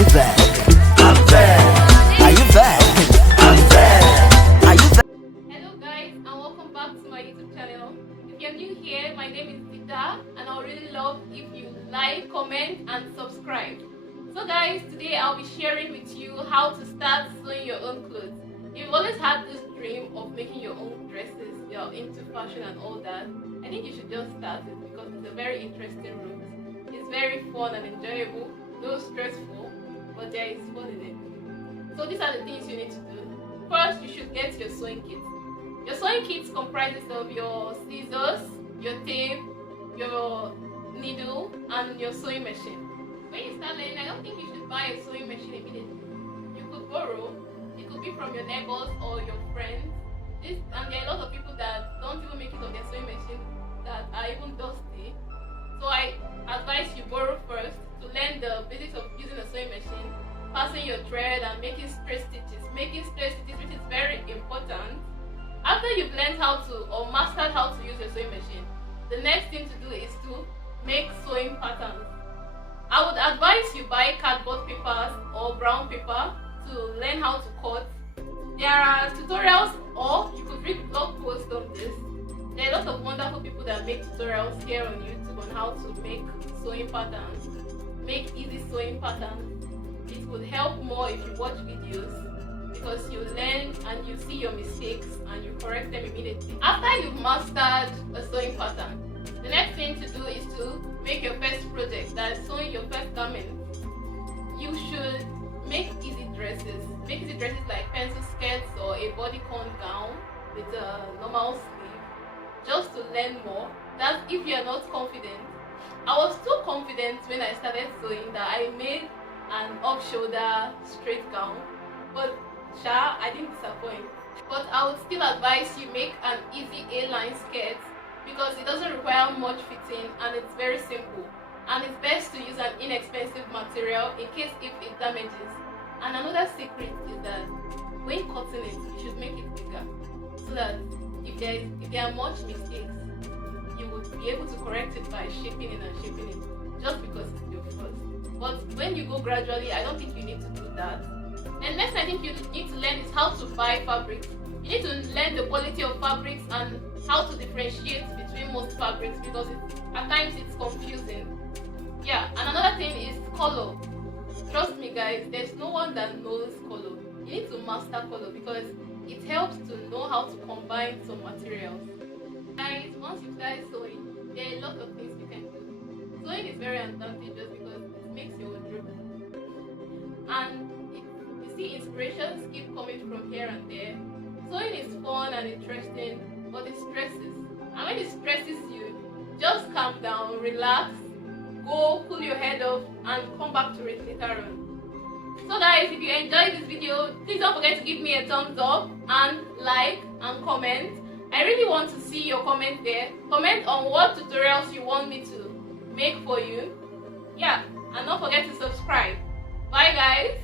you there? I'm there. Are you there? I'm there. Are you there? Hello guys, and welcome back to my YouTube channel. If you're new here, my name is Zita, and I would really love if you like, comment and subscribe. So guys, today I'll be sharing with you how to start sewing your own clothes. You've always had this dream of making your own dresses, you're into fashion and all that. I think you should just start it because it's a very interesting route. It's very fun and enjoyable, though stressful, but there is fun in it. So these are the things you need to do. First, you should get your sewing kit. Your sewing kit comprises of your scissors, your tape, your needle, and your sewing machine. When you start learning, I don't think you should buy a sewing machine immediately. You could borrow. It could be from your neighbors or your friends. And there are a lot of people that don't even make use of their sewing machine that are even dusty. So I advise you borrow first to learn the basics of using a sewing machine, passing your thread and making straight stitches. Making straight stitches, which is very important. After you've learned how to or mastered how to use your sewing machine, the next thing to do is to make sewing patterns. I would advise you buy cardboard papers or brown paper to learn how to cut. There are tutorials, or you could read blog posts on this. There are a lot of wonderful people that make tutorials here on YouTube on how to make sewing patterns, make easy sewing patterns. It would help more if you watch videos because you learn and you see your mistakes and you correct them immediately. After you've mastered a sewing pattern, the next thing to do is to make your first project, that is sewing your first garment. You should make easy dresses. Make easy dresses like pencil skirts or a bodycon gown with a normal sleeve, just to learn more. That's if you're not confident. I was too confident when I started sewing that I made an off-shoulder straight gown, but I didn't disappoint. But I would still advise you make an easy A-line skirt because it doesn't require much fitting and it's very simple. And it's best to use an inexpensive material in case if it damages. And another secret is that when cutting it, you should make it bigger so that if there are much mistakes, you would be able to correct it by shaping it and shaping it, just because it's your first. But when you go gradually, I don't think you need to do that. And next, I think you need to learn is how to buy fabrics. You need to learn the quality of fabrics and how to differentiate between most fabrics because at times it's confusing. Yeah, and another thing is color. Trust me guys, there's no one that knows color. You need to master color because it helps to know how to combine some materials. Guys, once you start sewing, there are a lot of things you can do. Sewing is very advantageous because it makes your wardrobe. And you see inspirations keep coming from here and there. Sewing is fun and interesting, but it stresses. And when it stresses you, just calm down, relax, go cool your head off and come back to it later on. So guys, if you enjoyed this video, please don't forget to give me a thumbs up and like and comment. I really want to see your comment there. Comment on what tutorials you want me to make for you. Yeah, and don't forget to subscribe. Bye guys.